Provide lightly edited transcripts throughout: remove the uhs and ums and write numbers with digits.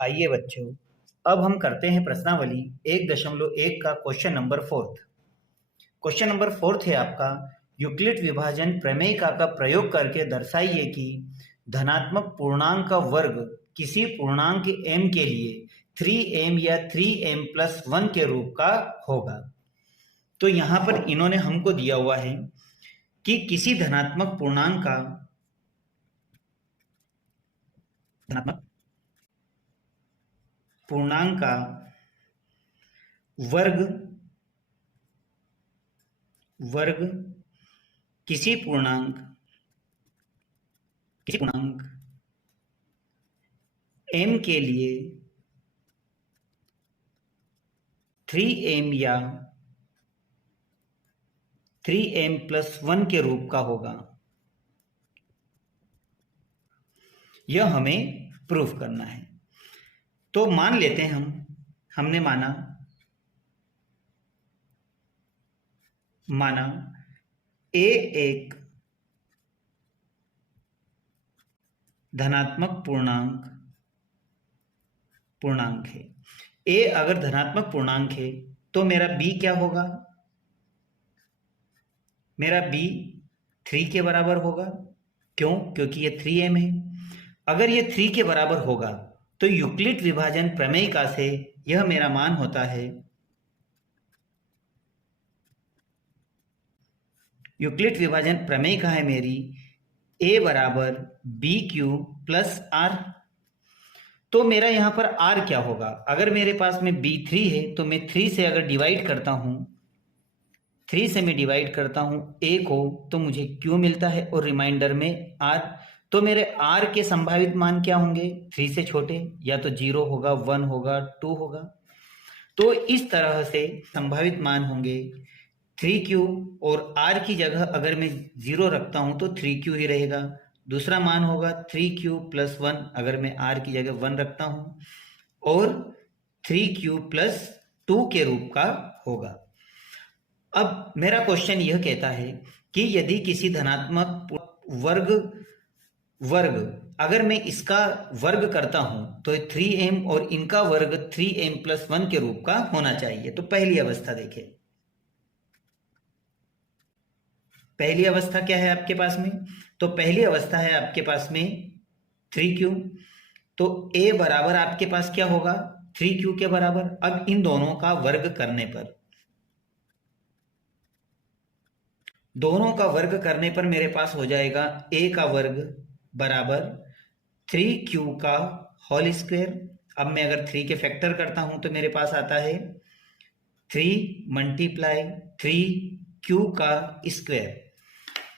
आइए बच्चों, अब हम करते हैं प्रश्नावली 1.1 का क्वेश्चन नंबर 4। क्वेश्चन नंबर 4 है आपका, यूक्लिड विभाजन प्रमेय का प्रयोग करके दर्शाइए कि धनात्मक पूर्णांक का वर्ग किसी पूर्णांक m के लिए 3m या 3m प्लस 1 के रूप का होगा। तो यहाँ पर इन्होंने हमको दिया हुआ है कि किसी धनात्मक पूर्णांक का वर्ग किसी पूर्णांक m के लिए 3m या 3m प्लस 1 के रूप का होगा। यह हमें प्रूफ करना है। तो मान लेते हैं हमने माना a एक धनात्मक पूर्णांक है। a अगर धनात्मक पूर्णांक है तो मेरा b क्या होगा? मेरा b 3 के बराबर होगा। क्यों? क्योंकि ये 3m है। अगर ये 3 के बराबर होगा तो यूक्लिड विभाजन प्रमेय का से यह मेरा मान होता है, यूक्लिड विभाजन प्रमेय का है मेरी a बराबर बी क्यू प्लस आर। तो मेरा यहाँ पर r क्या होगा? अगर मेरे पास में b3 है तो मैं 3 से अगर डिवाइड करता हूँ, 3 से मैं डिवाइड करता हूँ a को, तो मुझे q मिलता है और रिमाइंडर में r। तो मेरे r के संभावित मान क्या होंगे? 3 से छोटे, या तो 0 होगा, 1 होगा, 2 होगा। तो इस तरह से संभावित मान होंगे 3q, और r की जगह अगर मैं 0 रखता हूं तो 3q ही रहेगा। दूसरा मान होगा 3q प्लस 1, अगर मैं r की जगह 1 रखता हूं, और 3q प्लस 2 के रूप का होगा। अब मेरा क्वेश्चन यह कहता है कि यदि किसी धनात्मक वर्ग अगर मैं इसका वर्ग करता हूं तो 3m और इनका वर्ग 3m प्लस 1 के रूप का होना चाहिए। तो पहली अवस्था देखें। पहली अवस्था क्या है आपके पास में? तो पहली अवस्था है आपके पास में 3q। तो a बराबर आपके पास क्या होगा? 3q के बराबर। अब इन दोनों का वर्ग करने पर, मेरे पास हो जाएगा a का वर्ग बराबर 3q का होल स्क्वायर। अब मैं अगर 3 के फैक्टर करता हूं तो मेरे पास आता है 3 मल्टीप्लाई 3q का स्क्वायर।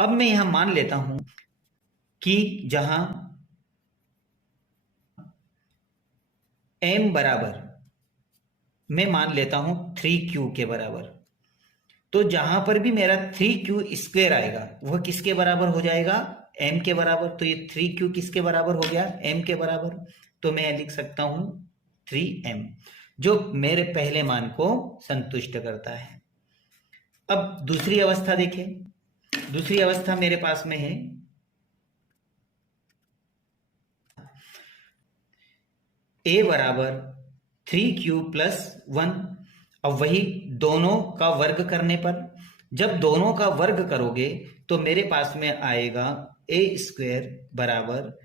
अब मैं यहां मान लेता हूं कि जहां m बराबर मैं मान लेता हूं 3q के बराबर, तो जहां पर भी मेरा 3q स्क्वायर आएगा वह किसके बराबर हो जाएगा? m के बराबर। तो ये 3q किसके बराबर हो गया? m के बराबर। तो मैं लिख सकता हूं 3m, जो मेरे पहले मान को संतुष्ट करता है। अब दूसरी अवस्था देखें। दूसरी अवस्था मेरे पास में है a बराबर 3q प्लस 1। अब वही दोनों का वर्ग करने पर, जब दोनों का वर्ग करोगे तो मेरे पास में आएगा a स्क्वायर बराबर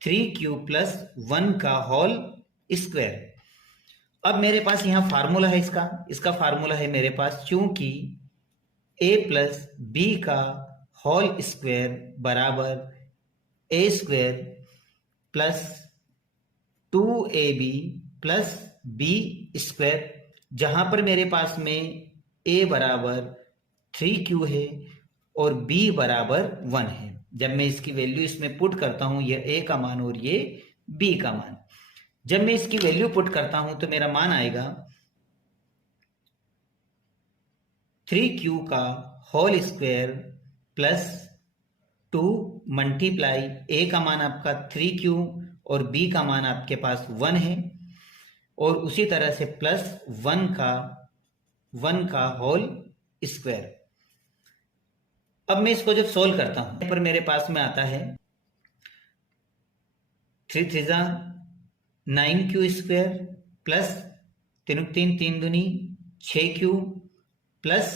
3q प्लस 1 का होल स्क्वायर। अब मेरे पास यहां फार्मूला है इसका फार्मूला है मेरे पास, चूंकि a प्लस बी का होल स्क्वायर बराबर a square plus 2ab plus b square, जहां पर मेरे पास में a बराबर 3q है और b बराबर 1 है। जब मैं इसकी वैल्यू इसमें पुट करता हूं, ये a का मान और ये b का मान, जब मैं इसकी वैल्यू पुट करता हूं तो मेरा मान आएगा 3q का whole square plus 2 multiply a का मान आपका 3q और b का मान आपके पास 1 है, और उसी तरह से प्लस 1 का होल स्क्वायर। अब मैं इसको जब सोल्व करता हूं पर मेरे पास में आता है 3 3 जा 9q² प्लस 3 3 3 दूनी 6q प्लस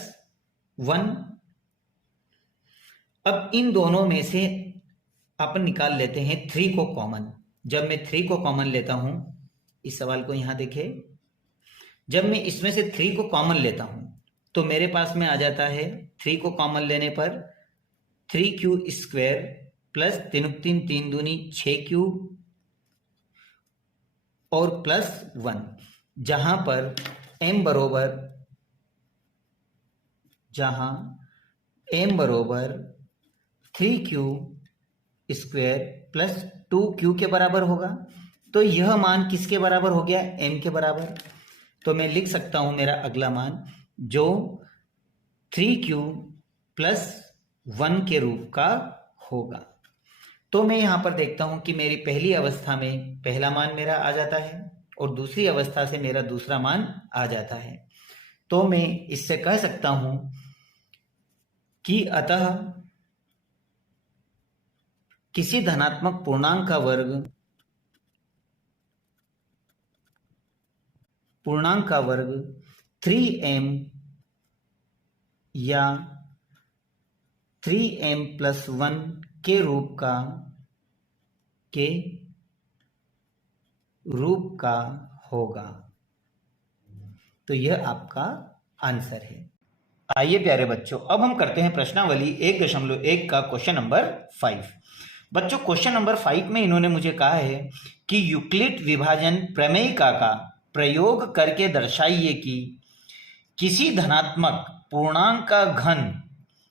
1। अब इन दोनों में से अपन निकाल लेते हैं 3 को कॉमन। जब मैं 3 को कॉमन लेता हूं, इस सवाल को यहां देखें, जब मैं इसमें से 3 को कॉमन लेता हूं तो मेरे पास में आ जाता है 3 को कॉमन लेने पर 3q² प्लस 3 3 3 दूनी 6q और प्लस 1, जहां पर m बरोबर 3q² प्लस 2q के बराबर होगा। तो यह मान किसके बराबर हो गया? m के बराबर। तो मैं लिख सकता हूं मेरा अगला मान जो 3q प्लस 1 के रूप का होगा। तो मैं यहां पर देखता हूं कि मेरी पहली अवस्था में पहला मान मेरा आ जाता है और दूसरी अवस्था से मेरा दूसरा मान आ जाता है। तो मैं इससे कह सकता हूं कि अतः किसी धनात्मक पूर्णांक का वर्ग 3m या 3m प्लस 1 के रूप का होगा। तो यह आपका आंसर है। आइए प्यारे बच्चों, अब हम करते हैं प्रश्नावली 1.1 का क्वेश्चन नंबर 5। बच्चों क्वेश्चन नंबर 5 में इन्होंने मुझे कहा है कि यूक्लिड विभाजन प्रमेयिका का प्रयोग करके दर्शाइए कि किसी धनात्मक पूर्णांक का घन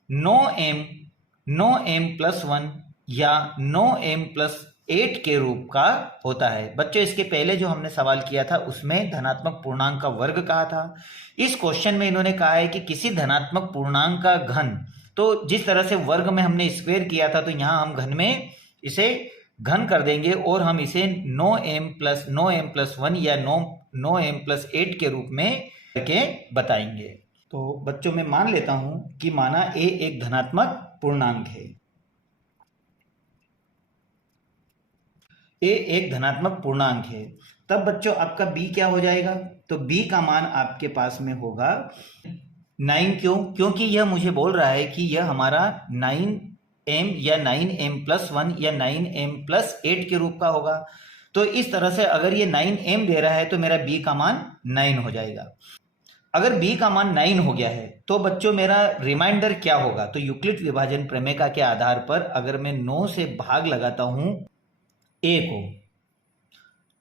9m प्लस 1 या 9m प्लस 8 के रूप का होता है। बच्चों इसके पहले जो हमने सवाल किया था उसमें धनात्मक पूर्णांक का वर्ग कहा था। इस क्वेश्चन में इन्होंने कहा है कि किसी धनात्मक पूर्णांक का घन, तो जिस तरह से वर्ग में हमने स्क्वायर किया था तो यहां हम घन में इसे घन कर देंगे और हम इसे 9m प्लस 1 या 9m प्लस 8 के रूप में करके बताएंगे। तो बच्चों मैं मान लेता हूं कि माना a एक धनात्मक पूर्णांक है। a एक धनात्मक पूर्णांक है, तब बच्चों आपका b क्या हो जाएगा? तो b का मान आपके पास में होगा 9। क्योंकि यह मुझे बोल रहा है कि यह हमारा 9m या 9m प्लस 1 या 9m प्लस 8 के रूप का होगा। तो इस तरह से अगर ये 9m दे रहा है तो मेरा b का मान 9 हो जाएगा। अगर b का मान 9 हो गया है तो बच्चों मेरा रिमाइंडर क्या होगा? तो यूक्लिड विभाजन प्रमेय के आधार पर अगर मैं 9 से भाग लगाता हूं a को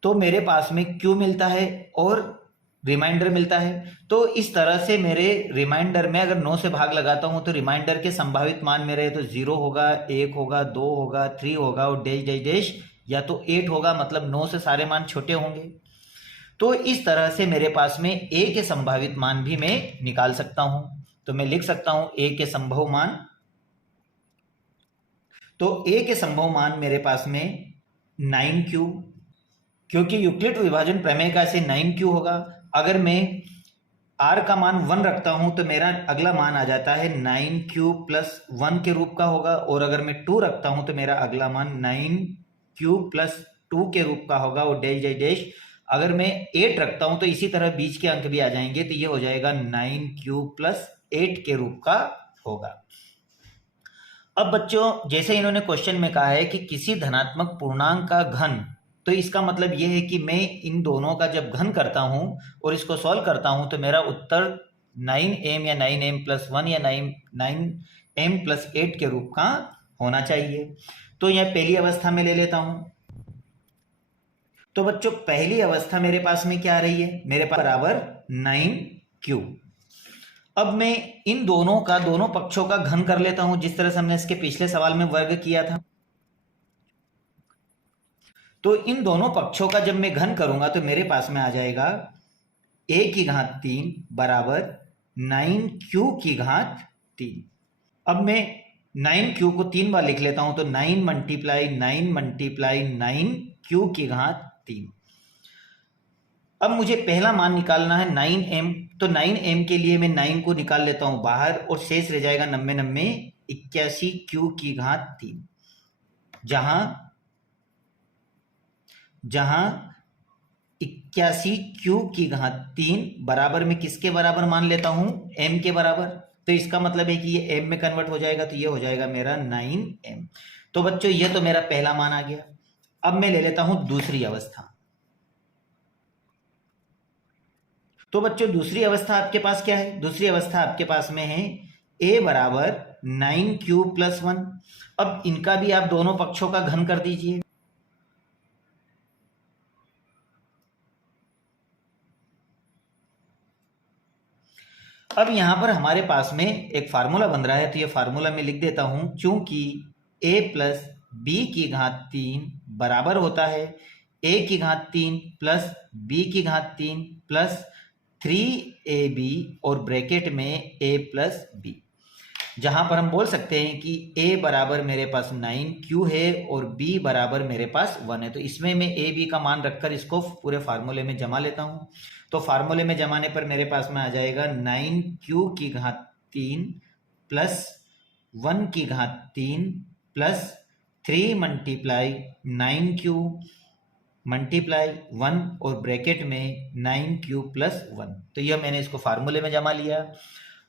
तो मेरे पास में q मिलता है और रिमाइंडर मिलता है। तो इस तरह से मेरे रिमाइंडर में अगर 9 से भाग लगाता हूं तो रिमाइंडर के संभावित मान मेरे तो 0 होगा, 1 होगा, 2 होगा, 3 होगा और डैश डैश डैश या तो 8 होगा, मतलब 9 से सारे मान छोटे होंगे। तो इस तरह से मेरे पास में a के संभावित मान भी मैं निकाल सकता हूं। तो मैं लिख सकता हूं a के संभव मान। तो a के संभव मान मेरे पास में 9q, क्योंकि यूक्लिड विभाजन प्रमेय का से 9q होगा। अगर मैं r का मान 1 रखता हूं तो मेरा अगला मान आ जाता है 9q प्लस 1 के रूप का होगा, और अगर मैं 2 रखता हूं तो मेरा अगला मान 9q प्लस 2 के रूप का होगा और डैश डैश डैश। अगर मैं 8 रखता हूं तो इसी तरह बीच के अंक भी आ जाएंगे, तो ये हो जाएगा 9q प्लस 8 के रूप का होगा। अब बच्चों जैसे इन्होंने क्वेश्चन में कहा है कि किसी धनात्मक पूर्णांक का घन, तो इसका मतलब यह है कि मैं इन दोनों का जब घन करता हूं और इसको सॉल्व करता हूं तो मेरा उत्तर 9m या 9m प्लस 1 या 9m प्लस 8 के रूप का होना चाहिए। तो यह पहली अवस्था में ले लेता हूं। तो बच्चों पहली अवस्था मेरे पास में क्या आ रही है? मेरे पास बराबर 9q। अब मैं इन दोनों पक्षों का घन कर लेता हूं, जिस तरह से हमने इसके पिछले सवाल में वर्ग किया था। तो इन दोनों पक्षों का जब मैं घन करूंगा तो मेरे पास में आ जाएगा a की घात 3 बराबर 9q की घात 3। अब मैं 9q को 3 बार लिख लेता हूं, तो 9 मल्टीप्लाई 9 q की घात 3। अब मुझे पहला मान निकालना है 9m, तो 9m के लिए मैं 9 को निकाल लेता हूं बाहर और शेष रह जाएगा 90 81 q की घात 3, जहां 81 बराबर में किसके बराबर मान लेता हूं, m के बराबर। तो इसका मतलब है कि ये m में कन्वर्ट हो जाएगा, तो ये हो जाएगा मेरा 9m। तो बच्चों ये तो मेरा पहला मान आ गया। अब मैं ले लेता हूं दूसरी अवस्था। तो बच्चों दूसरी अवस्था आपके पास क्या है, दूसरी अवस्था आपके पास में है a बराबर 9q+1। अब इनका भी आप दोनों पक्षों का घन कर दीजिए। अब यहां पर हमारे पास में एक फार्मूला बन रहा है, तो ये फार्मूला मैं लिख देता हूं। चूंकि a प्लस बी की घात 3 बराबर होता है a की घात 3 प्लस b की घात 3 प्लस 3ab और ब्रैकेट में a प्लस b, जहां पर हम बोल सकते हैं कि a बराबर मेरे पास 9q है और b बराबर मेरे पास 1 है। तो इसमें मैं a b का मान रखकर इसको पूरे फार्मूले में जमा लेता हूं। तो फार्मूले में जमाने पर मेरे पास में आ जाएगा 9q की घात 3 प्लस 1 की घात 3 प्लस 3 मल्टीप्लाई 9q मल्टीप्लाई 1 और ब्रैकेट में 9q+1। तो यह मैंने इसको फार्मूले में जमा लिया।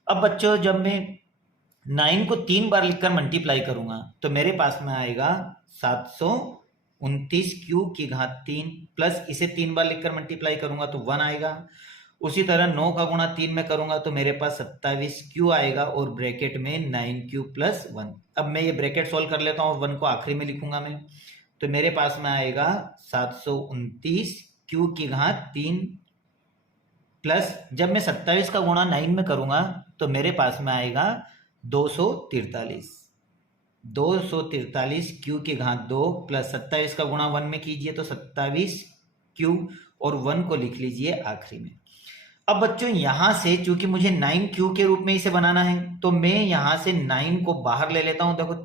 अब बच्चों जब मैं 9 को 3 बार लिखकर मल्टीप्लाई करूंगा तो मेरे पास में आएगा 729q की घात 3 प्लस इसे 3 बार लिखकर मल्टीप्लाई करूंगा तो 1 आएगा। उसी तरह 9 का गुणा 3 में करूंगा तो मेरे पास 27q आएगा और ब्रैकेट में 9q+1। अब मैं ये ब्रैकेट सोल्व कर लेता हूँ और 1 को आखिरी में लिखूंगा मैं। तो मेरे पास में आएगा 729q की घात 3 प्लस जब मैं 27 का गुणा 9 में करूंगा तो मेरे पास में आएगा 243 q की घात 2 प्लस 27 का गुणा 1 में कीजिए तो 27q और 1 को लिख लीजिए आखिरी में। अब बच्चों यहां से चूंकि मुझे 9q के रूप में इसे बनाना है तो मैं यहां से 9 को बाहर ले लेता हूं। देखो इन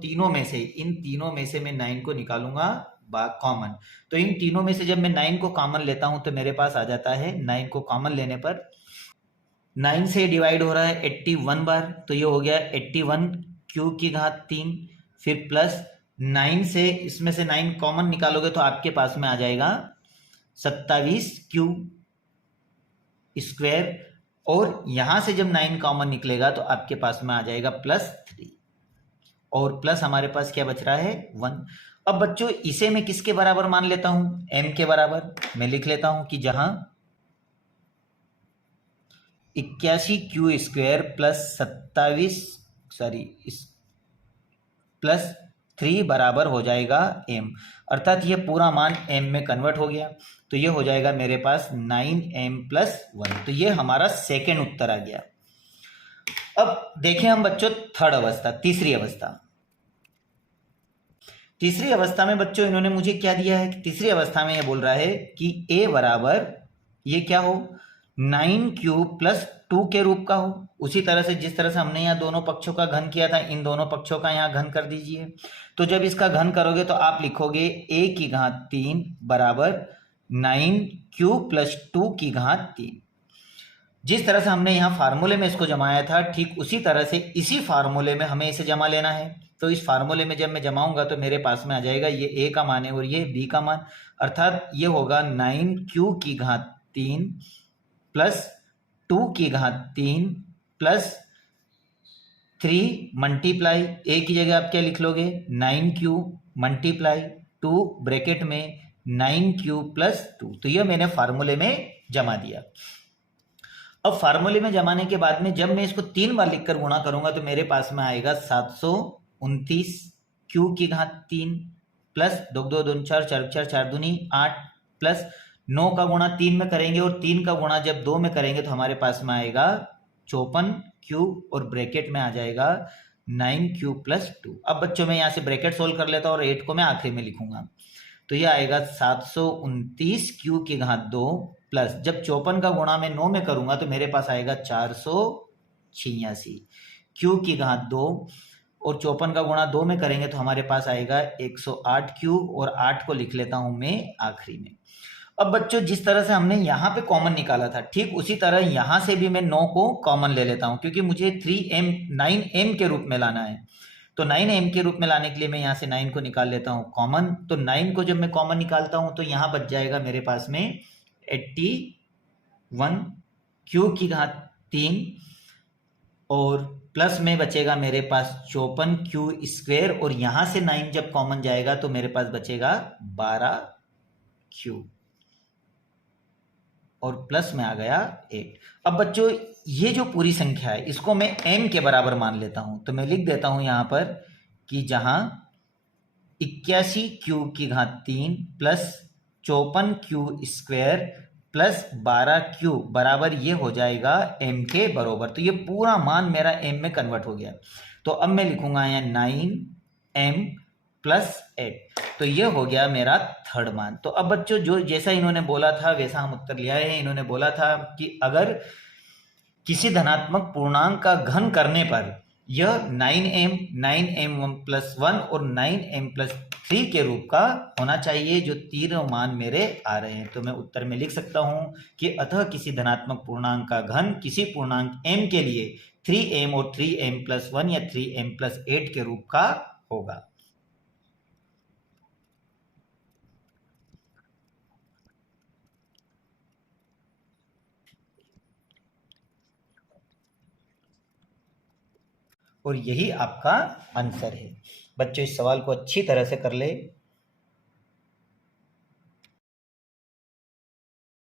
तीनों में से मैं 9 को निकालूंगा कॉमन। तो इन तीनों में से जब मैं 9 को कॉमन लेता हूं तो मेरे पास आ जाता है 9 को कॉमन लेने पर 9 से डिवाइड हो रहा है 81 बार, तो ये हो गया 81q की घात 3। फिर प्लस 9 से इसमें से 9 कॉमन निकालोगे तो आपके पास में आ जाएगा 27q स्क्वायर और यहां से जब 9 कॉमन निकलेगा तो आपके पास में आ जाएगा +3 और प्लस हमारे पास क्या बच रहा है 1। अब बच्चों इसे मैं किसके बराबर मान लेता हूं, m के बराबर। मैं लिख लेता हूं कि जहां 81q स्क्वायर प्लस 3 बराबर हो जाएगा m, अर्थात ये पूरा मान m में कन्वर्ट हो गया। तो ये हो जाएगा मेरे पास 9m+1। तो ये हमारा सेकेंड उत्तर आ गया। अब देखें हम बच्चों थर्ड अवस्था, तीसरी अवस्था में बच्चों इन्होंने मुझे क्या दिया है कि तीसरी अवस्था में ये बोल रहा है कि a बराबर ये क्या हो 9q+2 के रूप का हो। उसी तरह से जिस तरह से हमने यहाँ दोनों पक्षों का घन किया था इन दोनों पक्षों का यहाँ घन कर दीजिए। तो जब इसका घन करोगे तो आप लिखोगे a की घात 3 बराबर 9q+2 की घात 3। जिस तरह से हमने यहाँ फार्मूले में इसको जमाया था ठीक उसी तरह से इसी फार्मूले में हमें इसे जमा लेना है। तो इस फार्मूले में जब मैं जमाऊंगा तो मेरे पास में आ जाएगा ये a का मान है और ये b का मान, अर्थात ये होगा 9q की घात 3 प्लस 2 की घात 3 प्लस 3 मल्टीप्लाई a की जगह आप क्या लिख लोगे 9q मल्टीप्लाई 2 ब्रैकेट में 9q+2। तो ये मैंने फार्मूले में जमा दिया। अब फार्मूले में जमाने के बाद में जब मैं इसको 3 बार लिखकर गुणा करूंगा तो मेरे पास में आएगा 729q की घात 3 प्लस 2 2 2 4 4 4 4 दूनी 8 प्लस 9 का गुणा 3 में करेंगे और 3 का गुणा जब 2 में करेंगे तो हमारे पास में आएगा 54q और ब्रैकेट में आ जाएगा 9q+2। अब बच्चों मैं यहाँ से ब्रैकेट सोल्व कर लेता हूँ और 8 को मैं आखिरी में लिखूंगा। तो ये आएगा 729q की घात 2 प्लस जब 54 का गुणा मैं 9 में करूंगा तो मेरे पास आएगा 486 q की घात 2 और 54 का गुणा 2 में करेंगे तो हमारे पास आएगा 108q और 8 को लिख लेता हूं मैं आखिरी में। अब बच्चों जिस तरह से हमने यहाँ पे कॉमन निकाला था ठीक उसी तरह यहाँ से भी मैं 9 को कॉमन ले लेता हूँ क्योंकि मुझे 9m के रूप में लाना है। तो 9m के रूप में लाने के लिए मैं यहाँ से 9 को निकाल लेता हूँ कॉमन। तो 9 को जब मैं कॉमन निकालता हूँ तो यहाँ बच जाएगा मेरे पास में 81 क्यू की घात 3 और प्लस में बचेगा मेरे पास 54 क्यू स्क्वायर और यहां से 9 जब कॉमन जाएगा तो मेरे पास बचेगा 12 क्यू और प्लस में आ गया 8। अब बच्चों ये जो पूरी संख्या है इसको मैं m के बराबर मान लेता हूं, तो मैं लिख देता हूं यहां पर कि जहां 81 क्यू की घात 3 plus 54 Q square plus 12 Q बराबर ये हो जाएगा m के बराबर। तो ये पूरा मान मेरा m में कन्वर्ट हो गया। तो अब मैं लिखूंगा यहाँ 9m प्लस 8, तो ये हो गया मेरा थर्ड मान। तो अब बच्चों जो जैसा इन्होंने बोला था वैसा हम उत्तर ले आए हैं। इन्होंने बोला था कि अगर किसी धनात्मक पूर्णांक का घन करने पर यह 9m 9m प्लस 1 और 9m प्लस 3 के रूप का होना चाहिए, जो तीनों मान मेरे आ रहे हैं। तो मैं उत्तर में लिख सकता हूं कि अतः किसी धनात्मक पूर्णांक का घन किसी पूर्णांक m के लिए 3m और 3m प्लस 1 या 3m प्लस 8 के रूप का होगा। और यही आपका आंसर है। बच्चों इस सवाल को अच्छी तरह से कर ले।